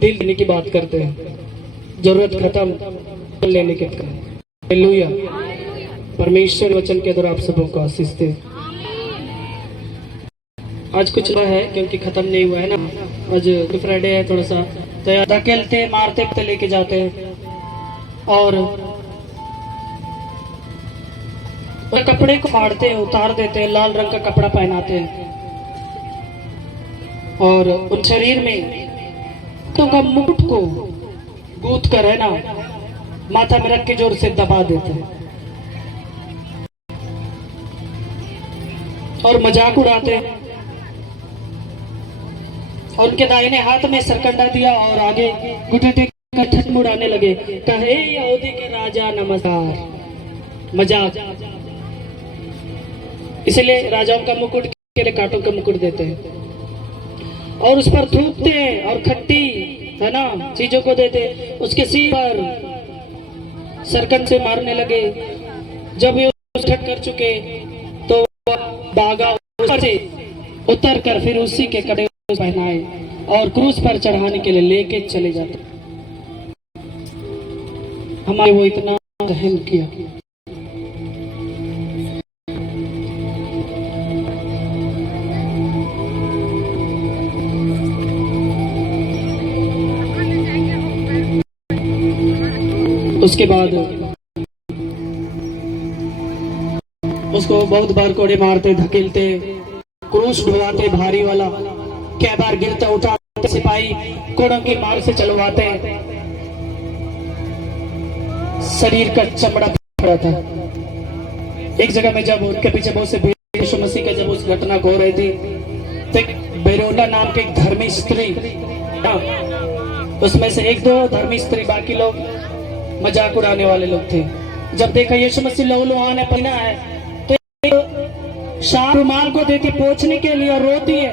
दिल देने की बात करते हैं, जरूरत खत्म लेने के। हालेलुया। परमेश्वर वचन के द्वारा आप सबों को आशीष दे। आज कुछ है क्योंकि खत्म नहीं हुआ है ना, आज फ्राइडे है थोड़ा सा, तो धकेलते मारते लेके जाते हैं और कपड़े को फाड़ते हैं, उतार देते हैं, लाल रंग का कपड़ा पहनाते हैं और उन शरीर में तो का मुकुट को गूंथ कर, है ना, माथा में रख के जोर से दबा देते हैं और मजाक उड़ाते हैं। और उनके दाहिने हाथ में सरकंडा दिया और आगे घुटने टेक कर ठट उड़ाने लगे, कहे यहूदी के राजा नमस्कार। मजाक। इसलिए राजाओं का मुकुट के लिए कांटों का मुकुट देते हैं और उस पर थूकते हैं और खट्टी, है ना, चीजों को देते हैं। उसके सिर पर सरकन से मारने लगे। जब ये ठट कर चुके तो भागा, ऊपर से उतर कर फिर उसी के कपड़े पहनाए और क्रूस पर चढ़ाने के लिए लेके चले जाते। हमारे वो इतना सहन किया। उसके बाद उसको बहुत बार कोड़े मारते, धकेलते, क्रूस ढुवाते भारी वाला, कई बार गिरता उठाते, सिपाही कोड़ों की मार से चलवाते, शरीर का चमड़ा फटा था। एक जगह में जब उनके पीछे बहुत से यीशु मसीह का जब उस घटना को हो रही थी, तो एक बेरोला नाम के एक धर्मी स्त्री, उसमें से 1-2 धर्मी स्त्री, बाकी लोग मजाक उड़ाने वाले लोग थे। जब देखा यीशु मसीह लहू आने पीना है तो शाह रुमाल को देती पोंछने के लिए और रोती है।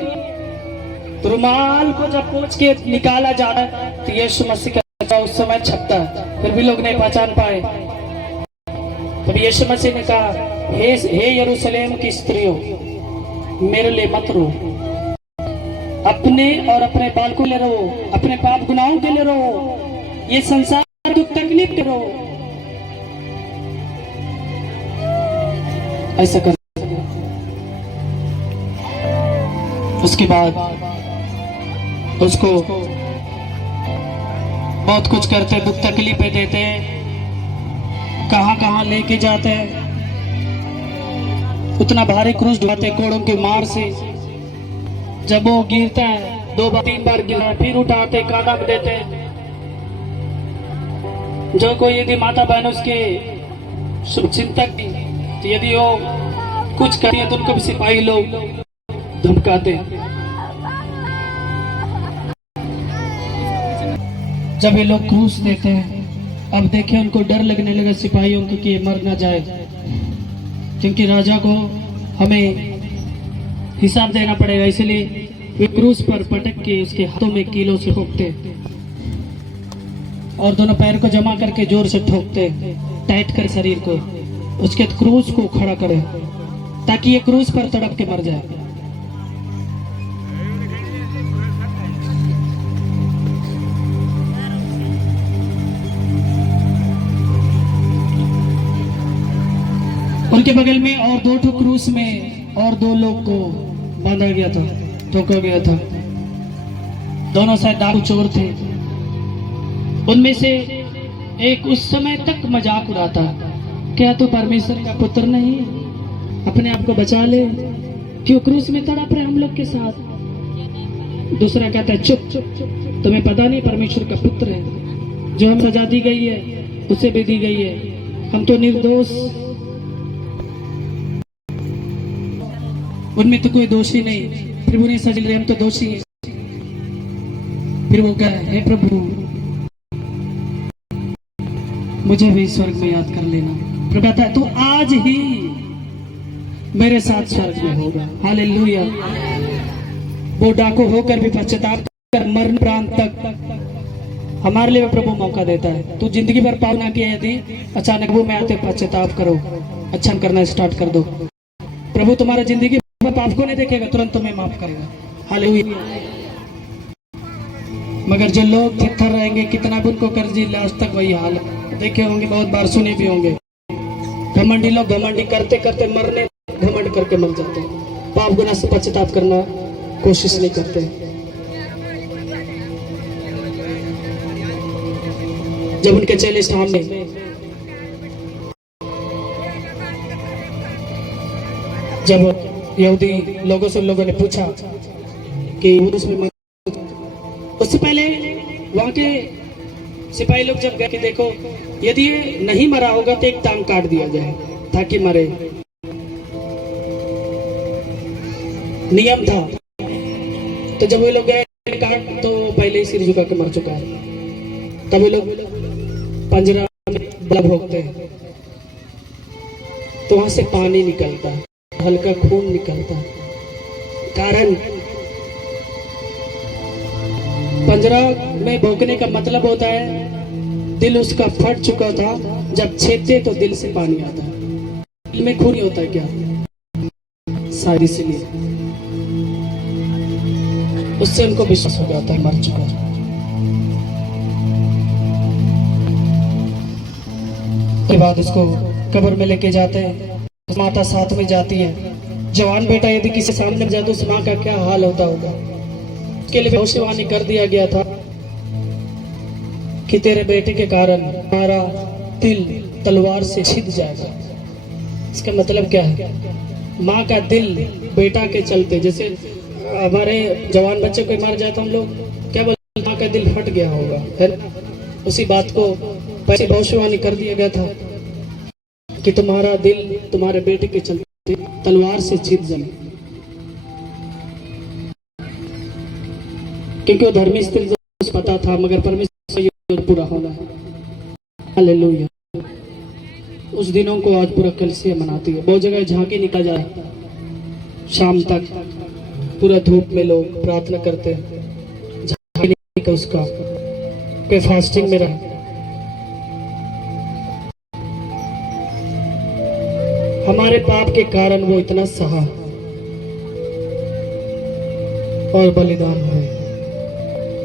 तो रुमाल को जब पोंछ के निकाला जा रहा है तो यीशु मसीह का उस समय छपता है, फिर भी लोग नहीं पहचान पाए। तब यीशु मसीह ने कहा, हे यरूशलेम की स्त्रियों, मेरे लिए मत रो, अपने और अपने बालकों के लिए रो, अपने पाप गुनाहों के लिए रो, ये संसार दुख तकलीफ करो। ऐसा कर। उसके बाद उसको बहुत कुछ करते, दुख तकलीफें देते, कहां कहां लेके जाते हैं, उतना भारी क्रूस ढुआते कोड़ों की मार से। जब वो गिरता है 2-3 बार गिरा, फिर उठाते, कांधा में देते। जो कोई यदि माता बहन उसके शुभचिंतक भी, तो यदि वो कुछ करती तो उनको भी सिपाही लोग धमकाते। जब ये लोग क्रूस देते हैं, अब देखे उनको डर लगने लगा सिपाहियों को कि ये मर ना जाए, क्योंकि राजा को हमें हिसाब देना पड़ेगा। इसलिए वे क्रूस पर पटक के उसके हाथों में कीलों से ठोकते और दोनों पैर को जमा करके जोर से ठोकते, टाइट कर शरीर को, उसके क्रूस को खड़ा करे ताकि ये क्रूस पर तड़प के मर जाए। उनके बगल में और 2 ठो क्रूस में और 2 लोग को बांधा गया था, ठोका गया था। दोनों शायद डाकू चोर थे। उनमें से एक उस समय तक मजाक उड़ाता, क्या तू परमेश्वर का पुत्र नहीं, अपने आप को बचा ले, क्यों क्रूस में तड़प रहे हम लोग के साथ। दूसरा कहता है चुप, तुम्हें पता नहीं परमेश्वर का पुत्र है, जो हम सजा दी गई है उसे भी दी गई है, हम तो निर्दोष, उनमें तो कोई दोषी नहीं, प्रभु ने सजा रहे हम तो दोषी हैं। फिर वो कहे हे प्रभु मुझे भी स्वर्ग में याद कर लेना। प्रभु कहता है तू आज ही मेरे साथ स्वर्ग में होगा। हालेलुया। वो डाकू होकर भी पश्चाताप कर मरण प्रांत तक हमारे लिए प्रभु मौका देता है। तू जिंदगी भर पाप ना किया यदि अचानक वो में आते पश्चाताप करो, अच्छा करना स्टार्ट कर दो, प्रभु तुम्हारा जिंदगी भर पाप को नहीं देखेगा, तुरंत तुम्हें माफ करेगा। हालेलुया। मगर जो लोग थिरथर रहेंगे, कितना भी उनको कर जी लास्ट तक वही हाल देखे होंगे, बहुत बार सुने भी होंगे। घमंडी लोग घमंडी करते करते मरने घमंड करके मर जाते हैं, पाप गुनाह से पश्चाताप करना कोशिश नहीं करते। जब उनके चेले सामने जब यहूदी लोगों से लोगों ने पूछा कि उसमें, उससे पहले वहां के सिपाही लोग जब गए कि देखो यदि ये नहीं मरा होगा तो एक टांग काट दिया जाए ताकि मरे, नियम था। तो जब वे लोग गए काट तो पहले ही सिर झुका के मर चुका है। तब वे लोग पंजरा में बल भोगते हैं तो वहां से पानी निकलता है, हल्का खून निकलता है। कारण पंजरा में भोंकने का मतलब होता है दिल उसका फट चुका था, जब छेदते तो दिल से पानी आता है। दिल में खून होता है क्या, शायद इसलिए उससे उनको विश्वास हो जाता है मर चुका। के बाद उसको कब्र में लेके जाते हैं, माता साथ में जाती है। जवान बेटा यदि किसी सामने जाए तो उस माँ का क्या हाल होता होगा। उसके लिए भविष्यवाणी कर दिया गया था कि तेरे बेटे के कारण हमारा दिल तलवार से छिद जाएगा। इसका मतलब क्या है, माँ का दिल बेटा के चलते, जैसे हमारे जवान बच्चे को मार जाए तो हम लोग क्या बोलते, माँ का दिल फट गया होगा, है ना। उसी बात को पहले भविष्यवाणी कर दिया गया था कि तुम्हारा दिल तुम्हारे बेटे के चलते तलवार से छिद जाए, क्योंकि वो धर्मी स्त्री को पता था, मगर परमेश्वर पूरा होना है। हालेलुया। उस दिनों को आज पूरा कलीसिया मनाती है। बहुत जगह झांकी निकल जाए, शाम तक पूरा धूप में लोग प्रार्थना करते हैं, झांकी का उसका कोई फास्टिंग में रहे। हमारे पाप के कारण वो इतना सहा और बलिदान हुए,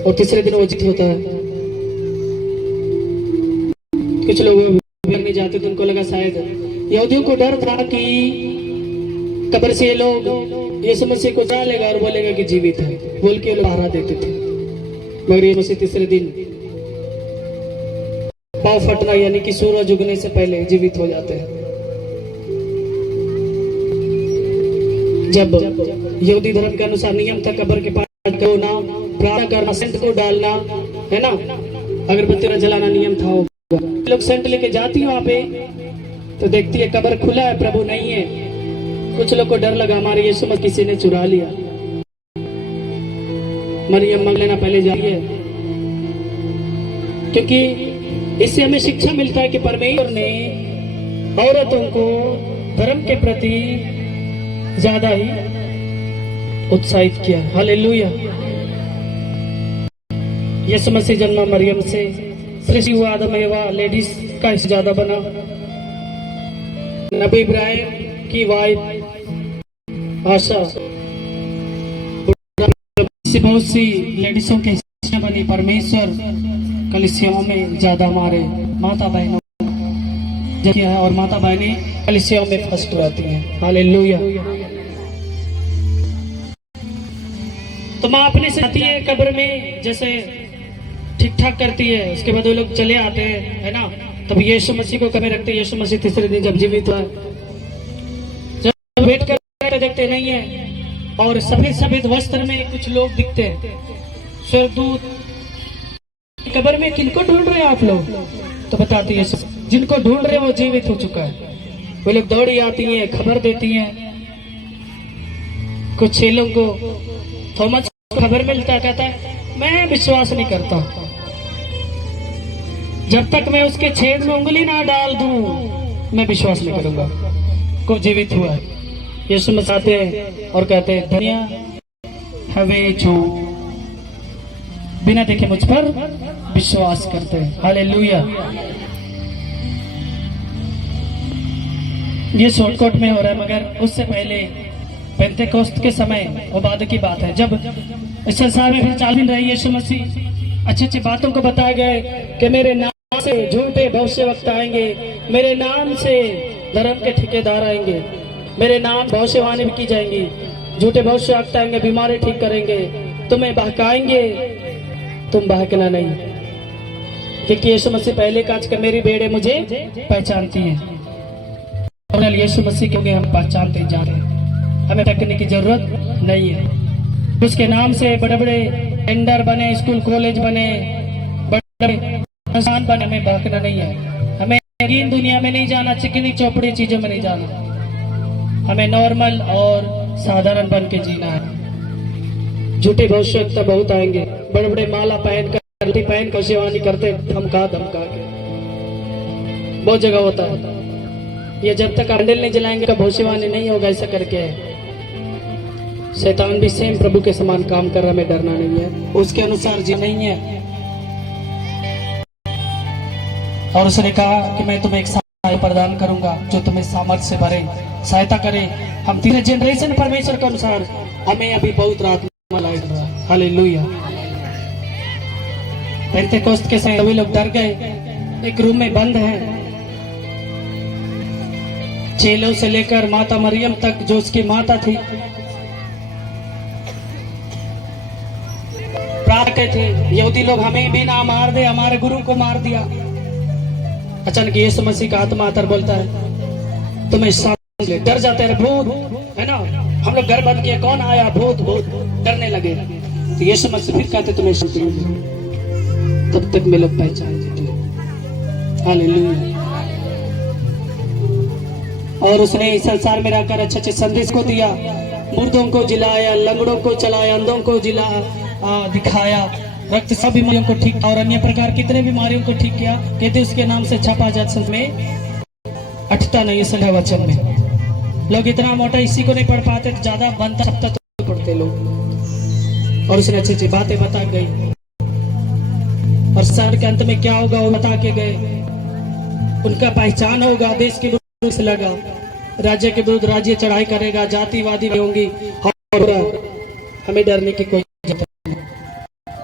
और तीसरे दिन वो जीत होता है। कुछ लोग नहीं जाते तो उनको लगा शायद यहूदियों को डर था कि कब्र से ये लोग यीशु मसीह को जा लेगा और बोलेगा कि जीवित है, बोल के लोग पहरा देते थे। मगर यीशु मसीह तीसरे दिन पाँव फटना यानी कि सूरज उगने से पहले जीवित हो जाते हैं। जब यहूदी धर्म के अनुसार नियम था कब्र के पास ना प्रार्थना करना, सेंट को डालना, है ना, अगरबत्ती न जलाना नियम था। होगा लोग सेंट लेके जाती है वहां पे तो देखती है कब्र खुला है, प्रभु नहीं है। कुछ लोग को डर लगा हमारे यीशु मसीह किसी ने चुरा लिया। मरियम मांग लेना पहले जाइए, क्योंकि इससे हमें शिक्षा मिलता है कि परमेश्वर ने औरतों को धर्म के प्रति ज्यादा ही उत्साहित किया। हालेलुया। यीशु मसीह जन्मा मरियम से, सृष्टि हुआ आदम एवा लेडीज का हिस्सा ज्यादा बना। नबी इब्राहिम की वाइफ आशा बहुत सी लेडीजों के हिस्से बनी। परमेश्वर कलीसियाओं में ज्यादा हमारे माता बहनों है, और माता बहनें कलीसियाओं में फर्स्ट रहती हैं। हालेलुया। तो माँ अपने से आती है कब्र में, जैसे ठीक ठाक करती है, उसके बाद वो लोग चले आते हैं, है ना। तब यीशु मसीह को कभी रखते, यीशु मसीह तीसरे दिन जब जीवित हुआ, जब वेट करते देखते नहीं है, और सफेद सफेद वस्त्र में कुछ लोग दिखते हैं, स्वर्गदूत। कब्र में किनको ढूंढ रहे हैं आप लोग? तो बताती है जिनको ढूंढ रहे हैं वो जीवित हो चुका है। वो लोग दौड़ी आती हैं, खबर देती हैं। कुछ चेलों को थॉमस को खबर मिलता, कहता है मैं विश्वास नहीं करता, जब तक मैं उसके छेद में उंगली ना डाल दूं मैं विश्वास नहीं करूंगा को जीवित हुआ है। यीशु मसीह आते हैं और कहते हैं धन्य है वे जो बिना देखे मुझ पर विश्वास करते हैं। हालेलुया। ये शॉर्टकट में हो रहा है, मगर उससे पहले पेंतेकोस्त के समय और बाद की बात है, जब इस संसार में फिर 40 दिन रहे यीशु मसीह, अच्छी अच्छी बातों को बताया गया कि मेरे नाम से झूठे भविष्यवक्ता आएंगे, मेरे नाम से धर्म के ठेकेदार आएंगे, मेरे नाम भविष्यवाणी भी की जाएंगी, झूठे भविष्यवक्ता आएंगे, बीमारी ठीक करेंगे, तुम्हें बहकाएंगे, तुम बहकना नहीं, क्योंकि यीशु मसीह पहले काज कर मेरी भेड़ें मुझे पहचानती हैं। यीशु मसीह क्योंकि हम पहचानते जाते हैं, हमें तकने की जरूरत नहीं है। उसके नाम से बड़े बड़े टेंडर बने, स्कूल कॉलेज बने, बड़े संस्थान बने, हमें भागना नहीं है। हमें रंगीन दुनिया में नहीं जाना, चिकनी चौपड़ी चीजों में नहीं जाना, हमें नॉर्मल और साधारण बन के जीना है। झूठे भविष्यवक्ता बहुत आएंगे, बड़े बड़े माला पहन कर भविष्यवाणी करते, धमका धमका के, बहुत जगह होता है। ये जब तक कैंडल नहीं जलाएंगे भविष्यवाणी नहीं होगा, ऐसा करके शैतान भी सेम प्रभु के समान काम कर रहा, हमें डरना नहीं है, उसके अनुसार जी नहीं है। और उसने कहा कि मैं तुम्हें एक सहायता प्रदान करूंगा जो तुम्हें सामर्थ्य से भरे, सहायता करे। हम तीसरे जनरेशन परमेश्वर के अनुसार, हमें अभी बहुत रात में लाएगा। हालेलुया। पेंतेकोस्त के समय सभी लोग डर गए, एक रूम में बंद है, चेलों से लेकर माता मरियम तक जो उसकी माता थी, प्रार्थना थे यहूदी लोग हमें भी ना मार दे, हमारे गुरु को मार दिया। अचानक यीशु मसीह का आत्मा आकर बोलता है तुम्हें सांस ले, डर जाते हैं भूत, है ना। हम लोग घर बंद किए, कौन आया, भूत भूत, डरने लगे। तो यीशु मसीह फिर कहते तुम्हें शांति मिले, तब तक में लोग पहचान देते। हालेलुया। और उसने इस संसार में रहकर अच्छे अच्छे संदेश को दिया, मुर्दों को जिलाया, लंगड़ों को चलाया, अंधों को दिखाया, रक्त सब बीमारियों को ठीक, और अन्य प्रकार कितने बीमारियों को ठीक किया। कहते उसके नाम से छपा जात में अटता नहीं, संघ वचन में। लोग इतना मोटा इसी को नहीं पढ़ पाते, तो ज्यादा बनता छपता तो पढ़ते लोग। और उसने अच्छी अच्छी बातें बता गई, और साल के अंत में क्या होगा वो बता के गए। उनका पहचान होगा, देश के विरुद्ध से लगा, राज्य के विरुद्ध राज्य चढ़ाई करेगा, जातिवादी होंगी, और हमें डरने की कोई जरूरत नहीं।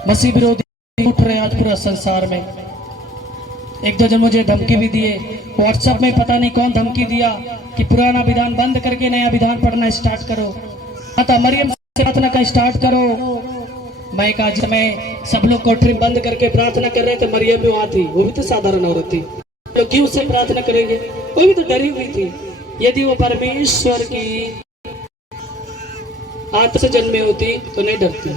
मसीह विरोधी उठ रहे आज पूरा संसार में। एक दो जन मुझे धमकी भी दिए व्हाट्सएप में, पता नहीं कौन धमकी दिया कि पुराना विधान बंद करके नया विधान पढ़ना स्टार्ट करो, माता मरियम से प्रार्थना का स्टार्ट करो। मैं कहा जिसमें सब लोग कोठरी बंद करके प्रार्थना कर रहे थे, मरियम भी वहां थी, वो भी तो साधारण औरत थी, तो क्यों उससे प्रार्थना करेंगे, वो भी तो डरी हुई थी। यदि वो परमेश्वर की आत्मा से जन्मे होती तो नहीं डरती।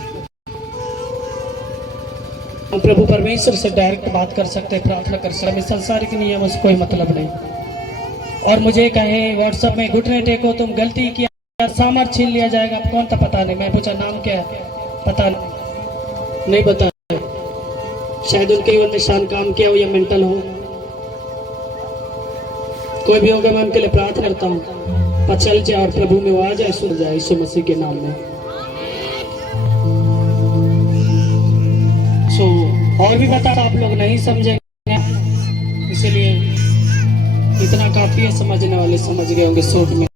हम प्रभु परमेश्वर से डायरेक्ट बात कर सकते, प्रार्थना कर सकते, हमें संसारिक नियमों से कोई मतलब नहीं। और मुझे कहे व्हाट्सएप में घुटने टेको, तुम गलती किया, सामर्थ छीन लिया जाएगा, कौन था पता नहीं। मैं पूछा नाम क्या है, पता नहीं बता, शायद उनके वो निशान काम किया हो या मेंटल हो, कोई भी होगा। मैं उनके लिए प्रार्थना करता हूँ, पता चल जाए और प्रभु में वो आ जाए, सुन जाए यीशु मसीह के नाम में। और भी बता, आप लोग नहीं समझेंगे, इसलिए इतना काफी है, समझने वाले समझ गए होंगे शॉर्ट में।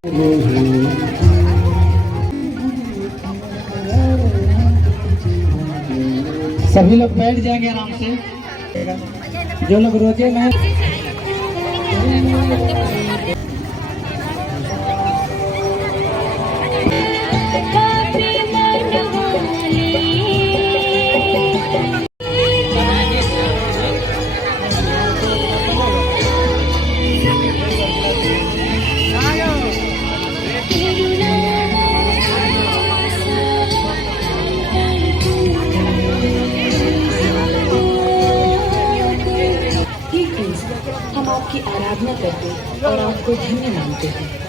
सभी लोग बैठ जाएंगे आराम से, जो लोग रोजे में और आपको धन्य मानते हैं।